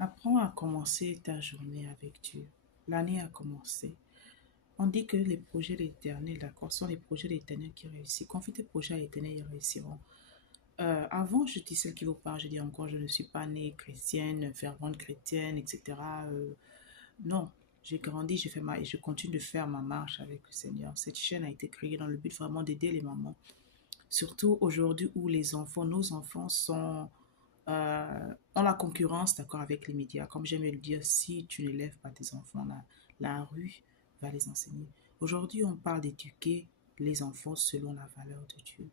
Apprends à commencer ta journée avec Dieu. L'année a commencé. On dit que les projets de l'Éternel, d'accord, sont les projets de l'Éternel qui réussissent. Confie tes projets à l'Éternel, ils réussiront. Avant, je dis celle qui vous parle, je dis encore, je ne suis pas née chrétienne, fervente chrétienne, etc. Non, j'ai grandi, j'ai fait et je continue de faire ma marche avec le Seigneur. Cette chaîne a été créée dans le but vraiment d'aider les mamans. Surtout aujourd'hui où les enfants, nos enfants ont la concurrence, d'accord, avec les médias. Comme j'aime le dire, si tu n'élèves pas tes enfants, la rue va les enseigner. Aujourd'hui, on parle d'éduquer les enfants selon la valeur de Dieu.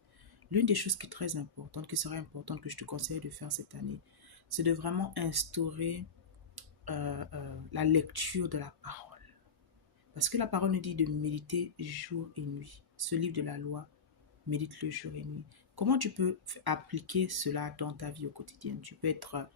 L'une des choses qui est très importante, qui serait importante que je te conseille de faire cette année, c'est de vraiment instaurer la lecture de la parole. Parce que la parole nous dit de méditer jour et nuit. Ce livre de la loi, médite le jour et nuit. Comment tu peux appliquer cela dans ta vie au quotidien? Tu peux être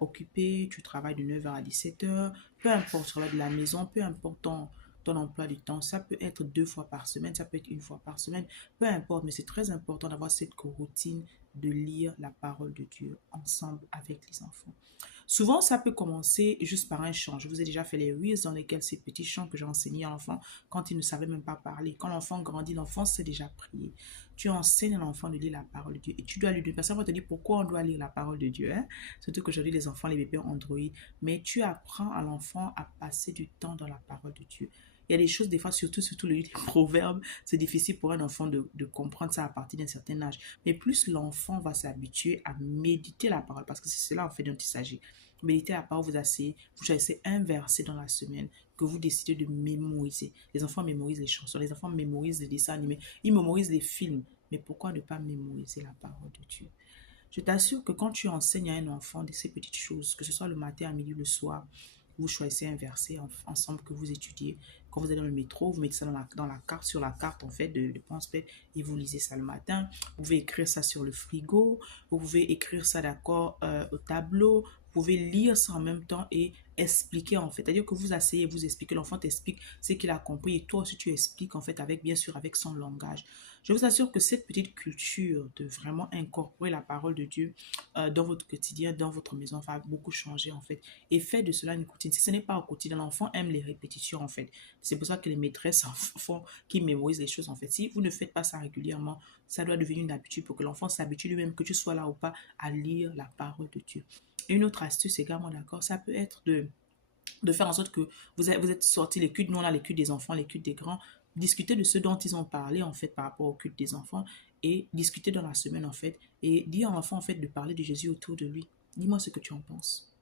occupé, tu travailles de 9h à 17h, peu importe sur de la maison, peu importe ton emploi du temps. Ça peut être 2 fois par semaine, ça peut être 1 fois par semaine, peu importe, mais c'est très important d'avoir cette routine de lire la parole de Dieu ensemble avec les enfants. Souvent, ça peut commencer juste par un chant. Je vous ai déjà fait les reels dans lesquels ces petits chants que j'ai enseignés à l'enfant quand il ne savait même pas parler. Quand l'enfant grandit, l'enfant sait déjà prier. Tu enseignes à l'enfant de lire la parole de Dieu et tu dois lui donner. Personne va te dire pourquoi on doit lire la parole de Dieu. Hein? Surtout qu'aujourd'hui, les enfants, les bébés ont Android. Mais tu apprends à l'enfant à passer du temps dans la parole de Dieu. Il y a des choses, des fois, surtout le livre des proverbes, c'est difficile pour un enfant de comprendre ça à partir d'un certain âge. Mais plus l'enfant va s'habituer à méditer la parole, parce que c'est cela en fait dont il s'agit. Méditer la parole, vous choisissez un verset dans la semaine que vous décidez de mémoriser. Les enfants mémorisent les chansons, les enfants mémorisent les dessins animés, ils mémorisent les films. Mais pourquoi ne pas mémoriser la parole de Dieu? Je t'assure que quand tu enseignes à un enfant de ces petites choses, que ce soit le matin, à midi, le soir, vous choisissez un verset ensemble que vous étudiez. Quand vous êtes dans le métro, vous mettez ça dans la carte, sur la carte en fait de pense-bête et vous lisez ça le matin. Vous pouvez écrire ça sur le frigo, vous pouvez écrire ça d'accord au tableau, vous pouvez lire ça en même temps et expliquer en fait. C'est-à-dire que vous asseyez, vous expliquez, l'enfant t'explique ce qu'il a compris et toi aussi tu expliques en fait avec, bien sûr, avec son langage. Je vous assure que cette petite culture de vraiment incorporer la parole de Dieu dans votre quotidien, dans votre maison, va beaucoup changer en fait. Et faites de cela une routine. Si ce n'est pas au quotidien, l'enfant aime les répétitions en fait. C'est pour ça que les maîtresses font qui mémorisent les choses en fait. Si vous ne faites pas ça régulièrement, ça doit devenir une habitude pour que l'enfant s'habitue lui-même, que tu sois là ou pas, à lire la parole de Dieu. Et une autre astuce également, d'accord, ça peut être de faire en sorte que vous êtes sortis les cultes, nous on a les cultes des enfants, les cultes des grands, discuter de ce dont ils ont parlé en fait par rapport au culte des enfants et discuter dans la semaine en fait et dire à l'enfant en fait de parler de Jésus autour de lui. Dis-moi ce que tu en penses.